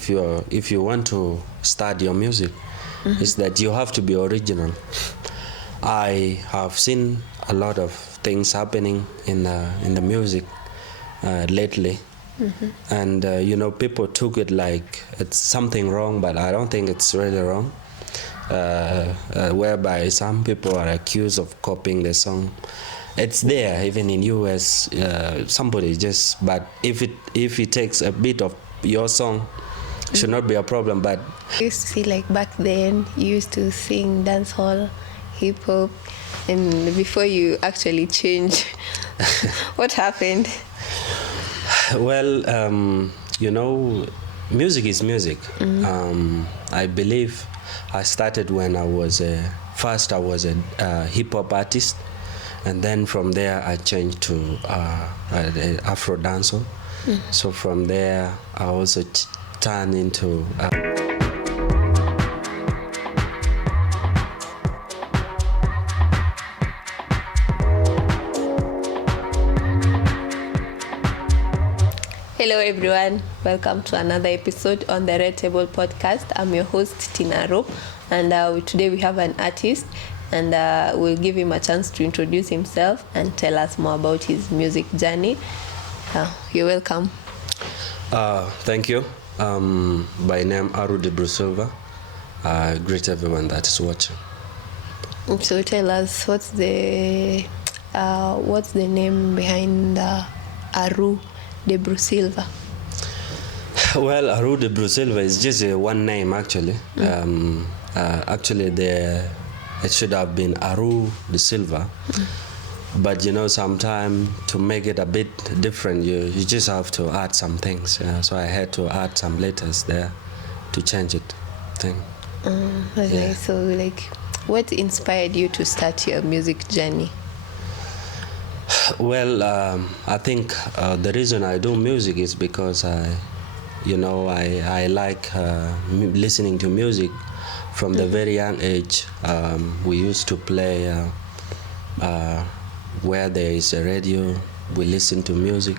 if you want to start your music, is that you have to be original. I have seen a lot of things happening in the music lately, and people took it like it's something wrong, but I don't think it's really wrong. Whereby some people are accused of copying the song. It's there even in US. Somebody just, but if it takes a bit of your song, it should not be a problem. But I used to see like back then you used to sing dancehall, hip hop, and before you actually change, what happened? Well, music is music. I believe I started when I was a hip hop artist, and then from there I changed to afro dancehall. So from there I also turned into Hello everyone, welcome to another episode on the Red Table Podcast. I'm your host Tina Ro, and today we have an artist, and we'll give him a chance to introduce himself and tell us more about his music journey. You're welcome. Thank you. By name Aru DebruSilver. I greet everyone that is watching. So tell us, what's the name behind Aru DebruSilver? Well, Aru DebruSilver is just one name actually. Actually, it should have been Aru DebruSilver. But sometimes to make it a bit different, you just have to add some things. So I had to add some letters there to change it. Okay, so what inspired you to start your music journey? Well, I think the reason I do music is because I like listening to music from the very young age. We used to play where there is a radio. We listen to music,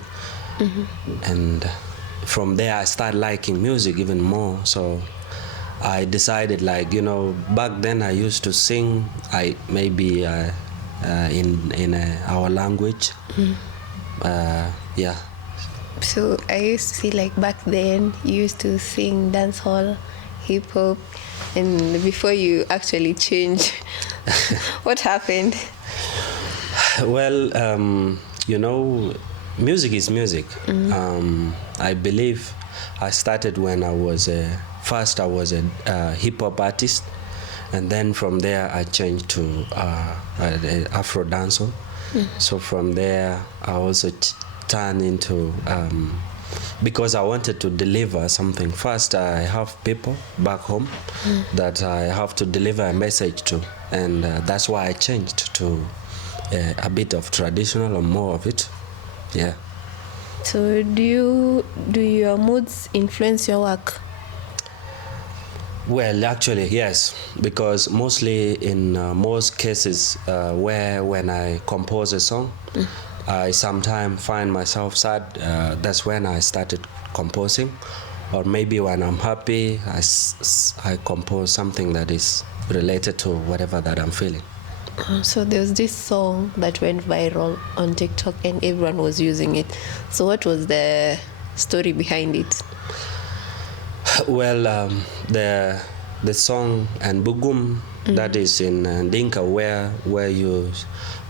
and from there I started liking music even more. So I decided, back then I used to sing. In our language. So I used to see back then you used to sing dancehall, hip hop, and before you actually change, what happened? Well, music is music. I believe I started when I was a hip hop artist. And then from there I changed to afro dancehall. So from there I also turned into because I wanted to deliver something. First, I have people back home that I have to deliver a message to, and that's why I changed to a bit of traditional or more of it. Yeah. So do your moods influence your work? Well, actually, yes, because mostly in most cases when I compose a song, I sometimes find myself sad. That's when I started composing. Or maybe when I'm happy, I compose something that is related to whatever that I'm feeling. So there was this song that went viral on TikTok and everyone was using it. So what was the story behind it? Well, the song and Bugum, that is in Dinka, where you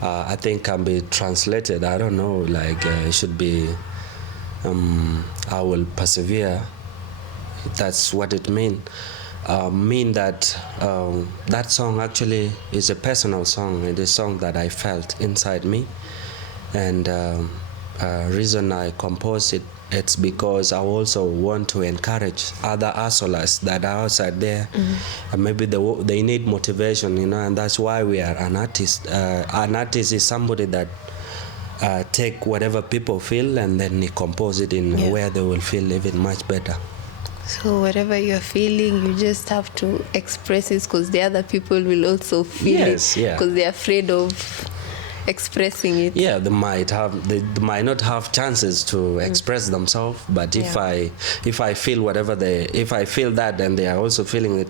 I think can be translated. I don't know, it should be I will persevere. That's what it means. Mean that that song actually is a personal song. It is a song that I felt inside me, and reason I composed it, it's because I also want to encourage other hustlers that are outside there, and maybe they need motivation, and that's why we are an artist. An artist is somebody that take whatever people feel and then compose it in where they will feel even much better. So whatever you're feeling, you just have to express it, because the other people will also feel it, because they're afraid of expressing it. Yeah, they might not have chances to express themselves, but if I feel if I feel that and they are also feeling it,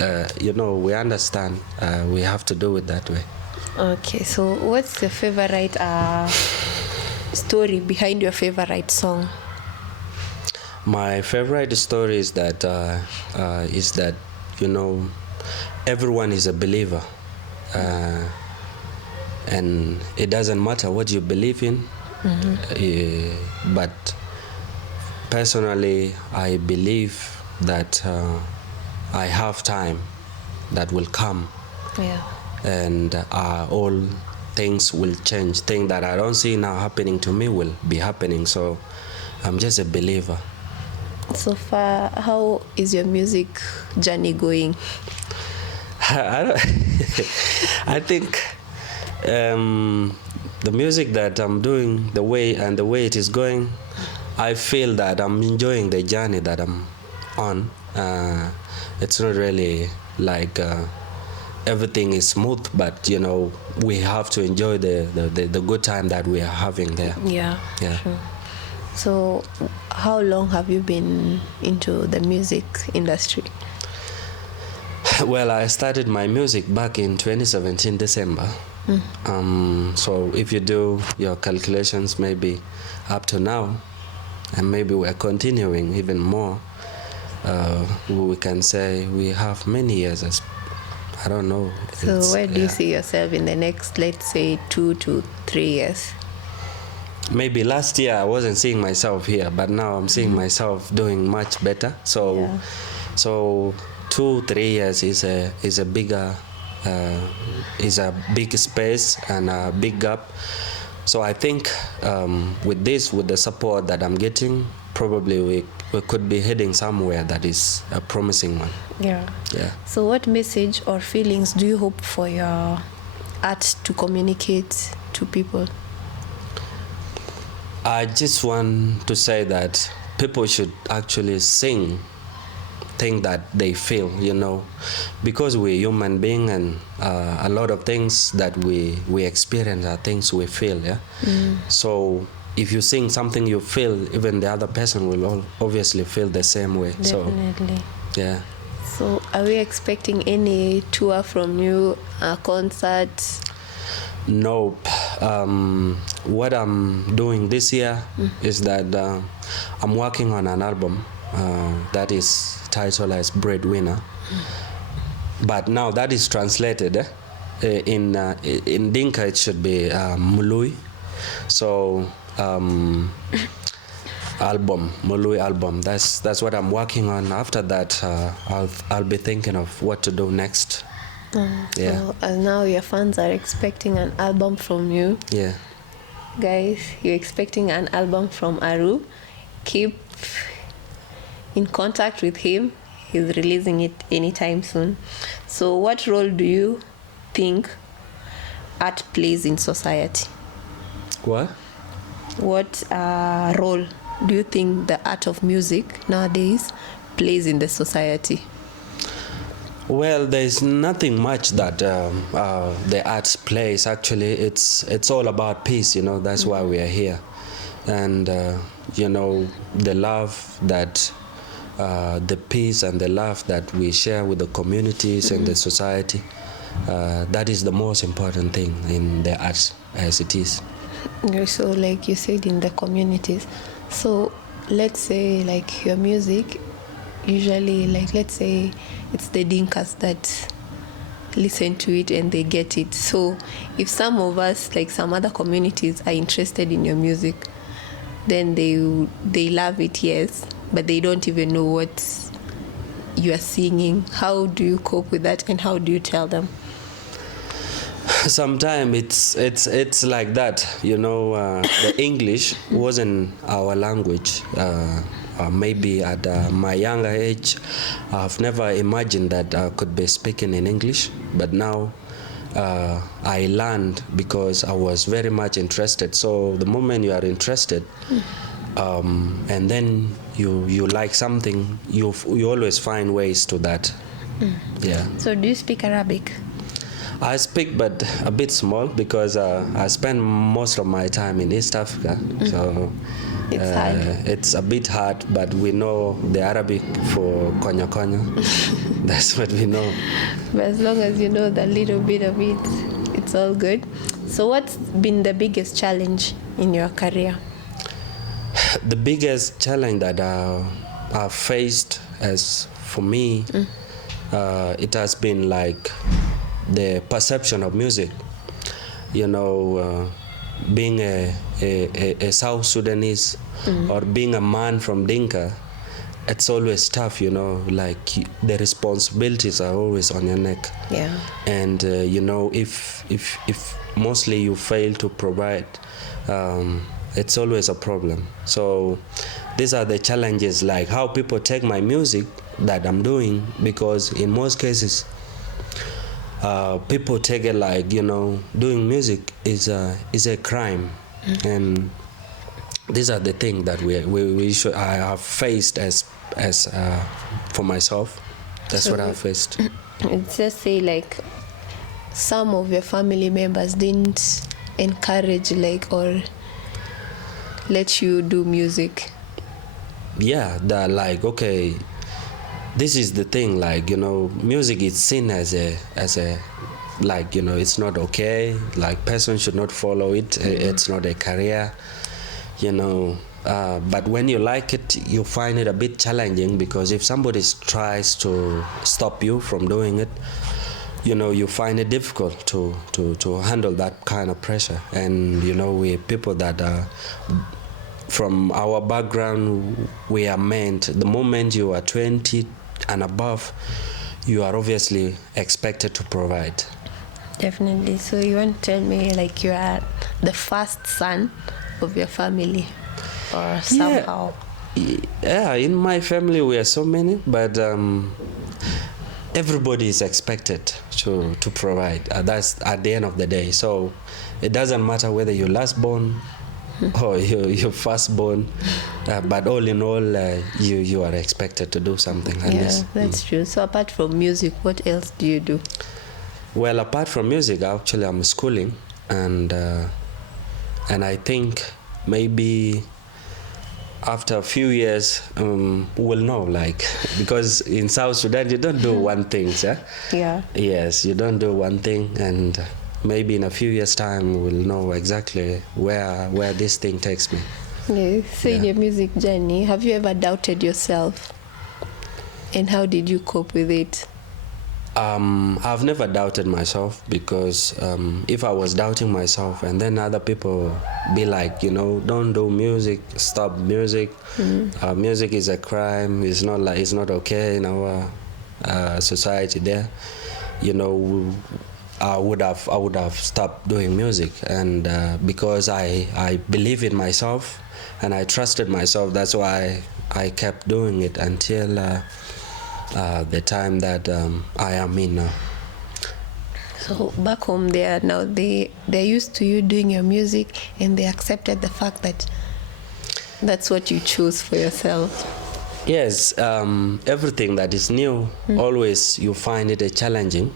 we understand. We have to do it that way. Okay, so what's your favorite story behind your favorite song? My favorite story is that everyone is a believer, and it doesn't matter what you believe in. But personally, I believe that I have time that will come. Yeah. And all things will change. Things that I don't see now happening to me will be happening. So I'm just a believer. So far, how is your music journey going? I think the music that I'm doing, the way it is going, I feel that I'm enjoying the journey that I'm on. It's not really like everything is smooth, but we have to enjoy the good time that we are having there. Yeah. Sure. So how long have you been into the music industry? Well, I started my music back in 2017 December. So if you do your calculations, maybe up to now, and maybe we're continuing even more, we can say we have many years. I don't know. So where do you see yourself in the next, let's say, 2 to 3 years? Maybe last year I wasn't seeing myself here, but now I'm seeing myself doing much better. So 2-3 years is a bigger big space and a big gap. So I think with the support that I'm getting, probably we could be heading somewhere that is a promising one. Yeah. So what message or feelings do you hope for your art to communicate to people? I just want to say that people should actually sing things that they feel, because we're human beings, and a lot of things that we experience are things we feel. So if you sing something you feel, even the other person will obviously feel the same way. Definitely. So yeah. So are we expecting any tour from you, concerts? Nope. What I'm doing this year is that I'm working on an album that is titled as Breadwinner. But now that is translated. In Dinka it should be Mului. So Mului album. That's what I'm working on. After that, I'll be thinking of what to do next. So now your fans are expecting an album from you. Yeah. Guys, you're expecting an album from Aru. Keep in contact with him. He's releasing it anytime soon. So what role do you think art plays in society? What role do you think the art of music nowadays plays in the society? Well, there's nothing much that the arts plays. Actually, it's all about peace. That's why we are here, and the love that the peace and the love that we share with the communities and the society. That is the most important thing in the arts as it is. Okay, so like you said, in the communities. So let's say like your music, usually like let's say it's the Dinkas that listen to it and they get it. So if some of us, like some other communities, are interested in your music, then they love it, yes, but they don't even know what you are singing. How do you cope with that, and how do you tell them? Sometimes it's like that. The English wasn't our language. Maybe at my younger age, I've never imagined that I could be speaking in English. But now I learned because I was very much interested. So the moment you are interested, and then you like something, you always find ways to that. Yeah. So do you speak Arabic? I speak, but a bit small because I spend most of my time in East Africa. So It's hard. it's a bit hard, but we know the Arabic for konya konya. That's what we know. But as long as you know the little bit of it, it's all good. So what's been the biggest challenge in your career? The biggest challenge that I've faced, as for me, it has been like the perception of music. You know, being a South Sudanese or being a man from Dinka, it's always tough, you know, like the responsibilities are always on your neck. Yeah. And you know, if mostly you fail to provide, it's always a problem. So these are the challenges, like how people take my music that I'm doing, because in most cases people take it like, you know, doing music is a crime. And these are the things that I have faced as for myself. That's what I faced. It's just say like some of your family members didn't encourage like or let you do music. Yeah, they're like, okay, this is the thing, like, you know, music is seen as a like, you know, it's not okay, like person should not follow it. It's not a career, you know. But when you like it, you find it a bit challenging, because if somebody tries to stop you from doing it, you know, you find it difficult to handle that kind of pressure. And you know, we people that are from our background, we are meant, the moment you are 20 and above, you are obviously expected to provide. Definitely. So you want to tell me like you are the first son of your family, or somehow? Yeah, in my family we are so many, but everybody is expected to provide. That's at the end of the day. So it doesn't matter whether you're last born or you're firstborn, but all in all, you are expected to do something. Yeah, that's true. So apart from music, what else do you do? Well, apart from music, actually I'm schooling, and I think maybe after a few years we'll know, like, because in South Sudan you don't do one thing, Yeah. Yes, you don't do one thing, and maybe in a few years' time we'll know exactly where this thing takes me. Yeah. So in your music journey, have you ever doubted yourself? And how did you cope with it? I've never doubted myself, because if I was doubting myself and then other people be like, you know, don't do music, stop music, music is a crime, it's not okay in our society there, you know, I would have stopped doing music. And because I believe in myself and I trusted myself, that's why I kept doing it until the time that I am in now. So back home, they're used to you doing your music, and they accepted the fact that that's what you choose for yourself. Yes, everything that is new, always you find it a challenging.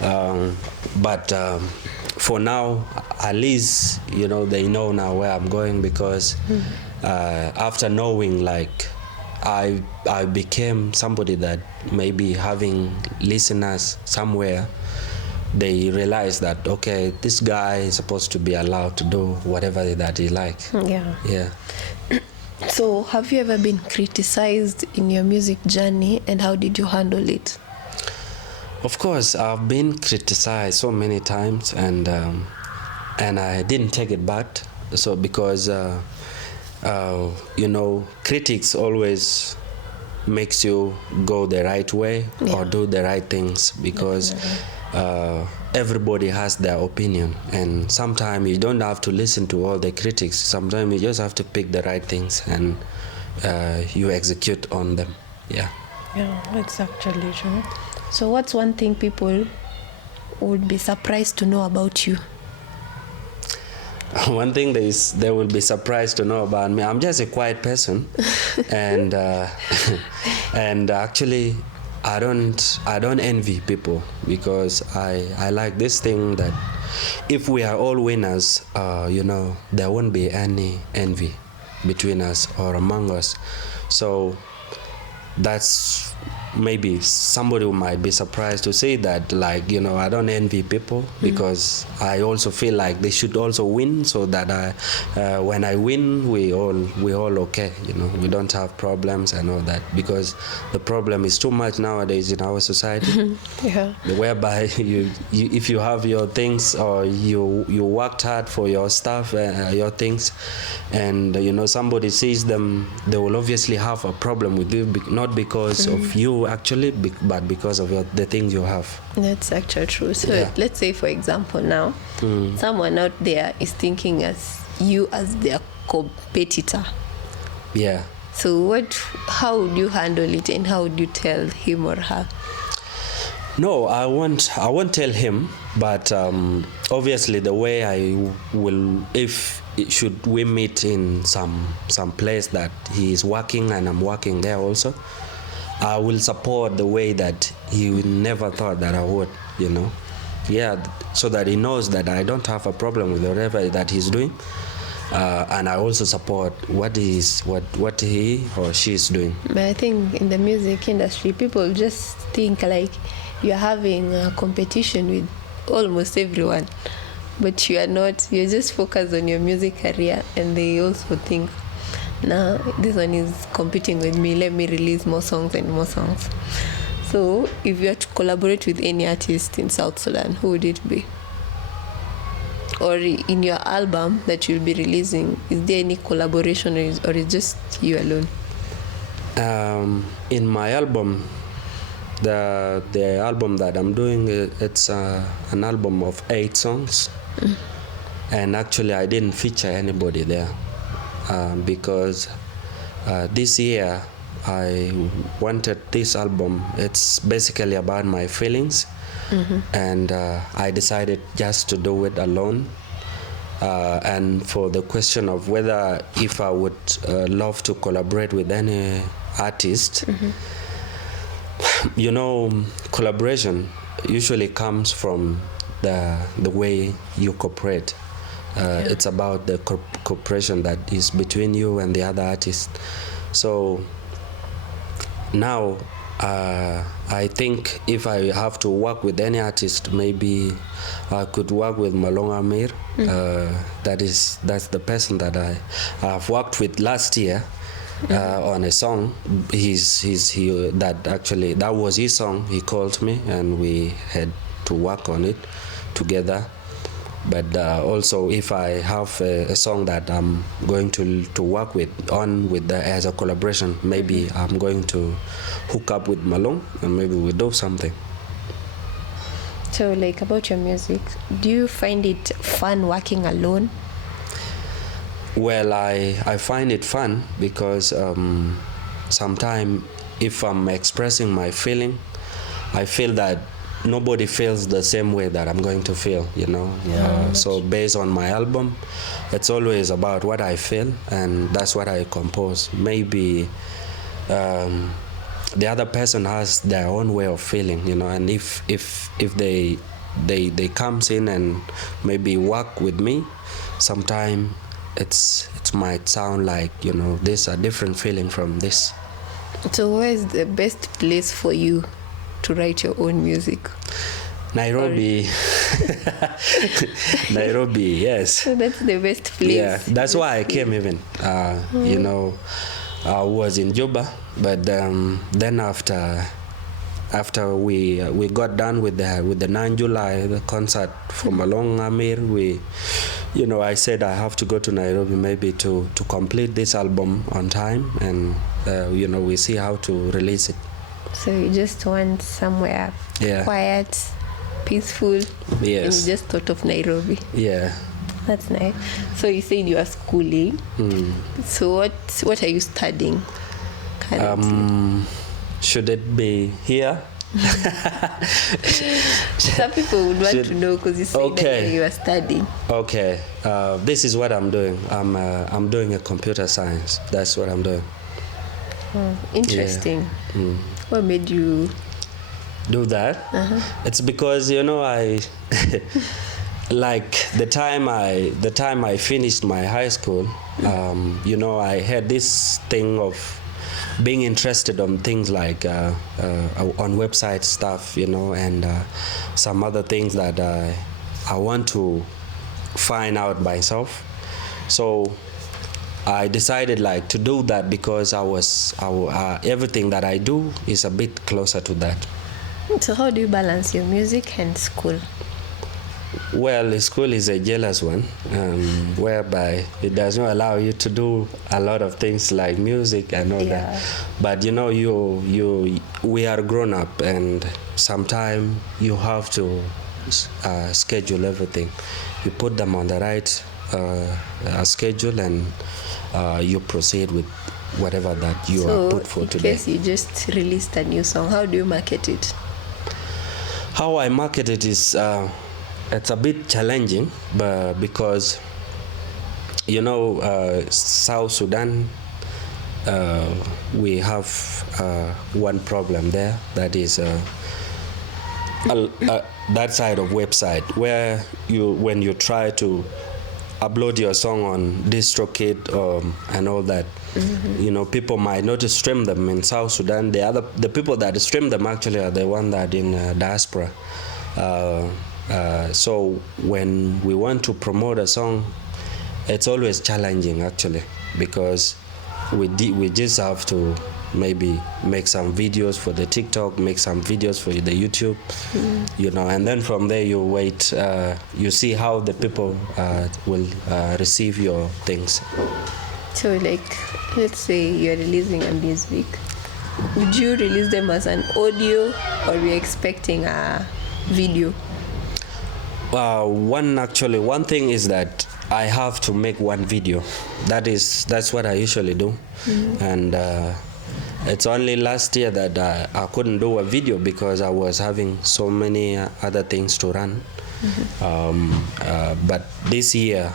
But for now, at least, you know, they know now where I'm going, because after knowing, like, I became somebody that maybe having listeners somewhere, they realize that, okay, this guy is supposed to be allowed to do whatever that he likes. Yeah. So have you ever been criticized in your music journey, and how did you handle it? Of course, I've been criticized so many times, and I didn't take it bad. So because you know, critics always makes you go the right way or do the right things, because everybody has their opinion, and sometimes you don't have to listen to all the critics. Sometimes you just have to pick the right things and you execute on them. Yeah, that's actually true. So what's one thing people would be surprised to know about you? One thing they will be surprised to know about me, I'm just a quiet person. And and actually I don't envy people, because I like this thing that if we are all winners, there won't be any envy between us or among us. So that's, maybe somebody might be surprised to say that, like, I don't envy people, because I also feel like they should also win, so that when I win, we all okay, we don't have problems and all that, because the problem is too much nowadays in our society. Yeah. Whereby you if you have your things, or you worked hard for your stuff, your things, and somebody sees them, they will obviously have a problem with you, not because of you actually, but because of the things you have. That's actually true. So Yeah. let's say, for example, now someone out there is thinking as you as their competitor. Yeah. So how would you handle it, and how would you tell him or her? No, I won't tell him, but obviously the way I will, if should we meet in some place that he is working and I'm working there also, I will support the way that he never thought that I would, Yeah, so that he knows that I don't have a problem with whatever that he's doing. And I also support what he or she is doing. But I think in the music industry, people just think like you're having a competition with almost everyone, but you are not. You're just focused on your music career, and they also think, nah, this one is competing with me, let me release more songs and more songs. So if you had to collaborate with any artist in South Sudan, who would it be? Or in your album that you'll be releasing, is there any collaboration, or is just you alone? In my album, the album that I'm doing, it's an album of 8 songs. And actually I didn't feature anybody there, because this year I wanted this album, it's basically about my feelings. And I decided just to do it alone. And for the question of whether if I would love to collaborate with any artist, collaboration usually comes from the way you cooperate. It's about the cooperation that is between you and the other artist. So now I think if I have to work with any artist, maybe I could work with Malong Amir. That's the person that I have worked with last year on a song. That was his song. He called me and we had to work on it together. But also, if I have a song that I'm going to work as a collaboration, maybe I'm going to hook up with Malong and maybe we do something. So, like, about your music, do you find it fun working alone? Well, I find it fun because sometimes if I'm expressing my feeling, I feel that nobody feels the same way that I'm going to feel, So based on my album, it's always about what I feel, and that's what I compose. Maybe the other person has their own way of feeling, and if they comes in and maybe work with me, sometimes it might sound like, this a different feeling from this. So where is the best place for you to write your own music? Nairobi. Nairobi, yes. So that's the best place. Yeah, that's why I came even. I was in Juba, but then after we got done with the 9 July the concert for Malong Amir, I said I have to go to Nairobi maybe to complete this album on time, and we see how to release it. So you just want somewhere quiet, peaceful. Yes. And you just thought of Nairobi. Yeah. That's nice. So you said you are schooling. So what are you studying currently? Should it be here? Some people would want to know because you said that you are studying. Okay. This is what I'm doing. I'm doing a computer science. That's what I'm doing. Interesting. Yeah. What made you do that. It's because I like the time I finished my high school, I had this thing of being interested on things like on website stuff, and some other things that I want to find out myself. So I decided like to do that because everything that I do is a bit closer to that. So how do you balance your music and school? Well, school is a jealous one, whereby it does not allow you to do a lot of things like music and all that. But we are grown up, and sometimes you have to schedule everything. You put them on the right schedule, and you proceed with whatever that you are put for today. In case you just released a new song, how do you market it? How I market it is it's a bit challenging, but because South Sudan, we have one problem there, that is that side of website where when you try to upload your song on DistroKid and all that, people might not stream them in South Sudan. The people that stream them actually are the one that in diaspora. So when we want to promote a song, it's always challenging actually, because we just have to maybe make some videos for the TikTok, make some videos for the YouTube, and then from there you wait, you see how the people will receive your things. So like, let's say you're releasing a music, would you release them as an audio, or are you expecting a video? One thing is that I have to make one video. That's what I usually do. And it's only last year that I couldn't do a video because I was having so many other things to run. But this year,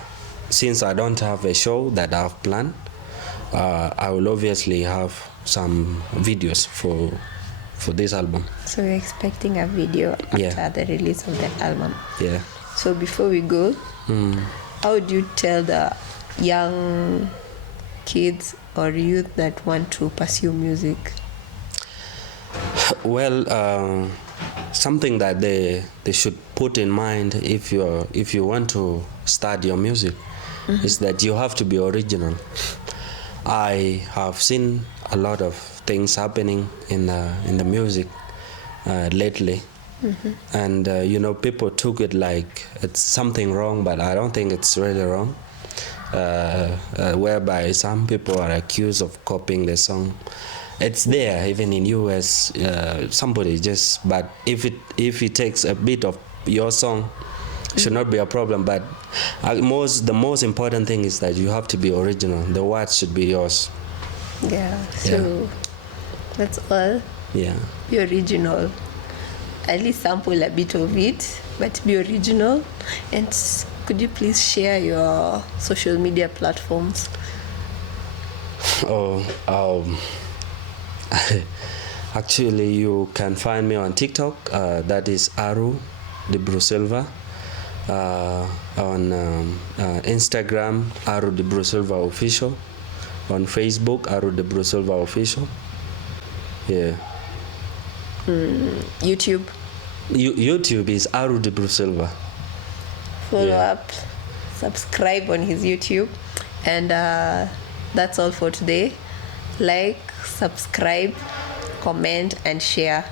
since I don't have a show that I've planned, I will obviously have some videos for this album. So you're expecting a video after the release of the album? Yeah. So before we go, how would you tell the young kids or youth that want to pursue music? Well, something that they should put in mind if you want to start your music is that you have to be original. I have seen a lot of things happening in the music lately, and people took it like it's something wrong, but I don't think it's really wrong. Whereby some people are accused of copying the song. It's there even in US. But if it takes a bit of your song, it should not be a problem. But the most important thing is that you have to be original. The words should be yours. Yeah. So that's all. Yeah. Be original. At least sample a bit of it, but be original. And could you please share your social media platforms? Actually, you can find me on TikTok. That is Aru DebruSilver. On Instagram, Aru DebruSilva Official. On Facebook, Aru DebruSilva Official. Yeah. YouTube. YouTube is Aru DebruSilva. Follow up, subscribe on his YouTube, and that's all for today. Like, subscribe, comment, and share.